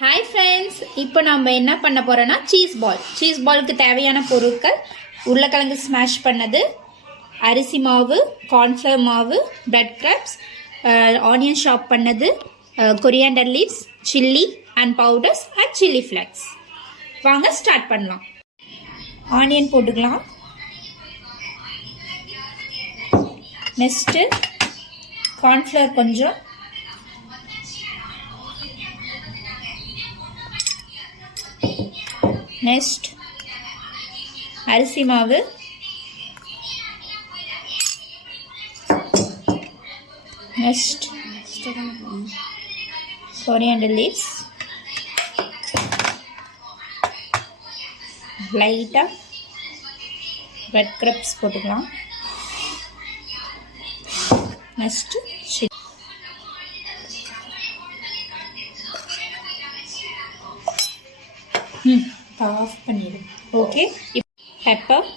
Hi friends, இப்போ நம்ம என்ன பண்ண போகிறோன்னா சீஸ் பாலுக்கு தேவையான பொருட்கள்: உருளைக்கிழங்கு ஸ்மாஷ் பண்ணது, அரிசி மாவு, கார்ன்ஃப்ளவர் மாவு, பிரெட் கிராப்ஸ், ஆனியன் ஷாப் பண்ணது, coriander leaves, chilli and powders and chilli flakes. வாங்க ஸ்டார்ட் பண்ணலாம். ஆனியன் போட்டுக்கலாம். நெக்ஸ்ட்டு கார்ன்ஃப்ளவர் கொஞ்சம், நெக்ஸ்ட் அரிசி மாவு, நெக்ஸ்ட் கொரியாண்டர் லீவ்ஸ், லைட்டாக பிரெட் கிராப்ஸ் போட்டுக்கலாம். நெக்ஸ்ட் ஆஃப் பண்ணிடு. Okay, pepper,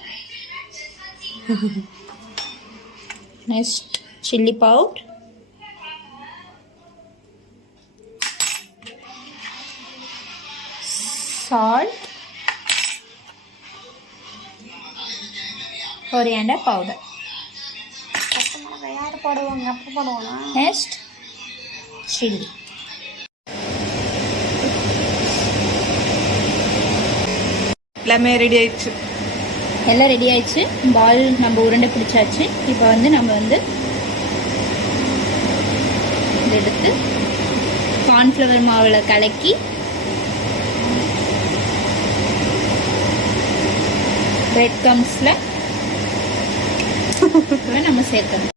next chilli powder, salt, coriander powder. யார் போடுவாங்க? அப்போ போடுவாங்க. Next chilli. எல்லாமே ரெடி ஆயிடுச்சு. எல்லாம் ரெடி ஆயிடுச்சு. பால் நம்ம உருண்டை பிடிச்சாச்சு. இப்போ நம்ம எடுத்து கார்ன்ஃப்ளவர் மாவில் கலக்கி பிரெட் க்ரம்ஸில் நம்ம சேர்க்கணும்.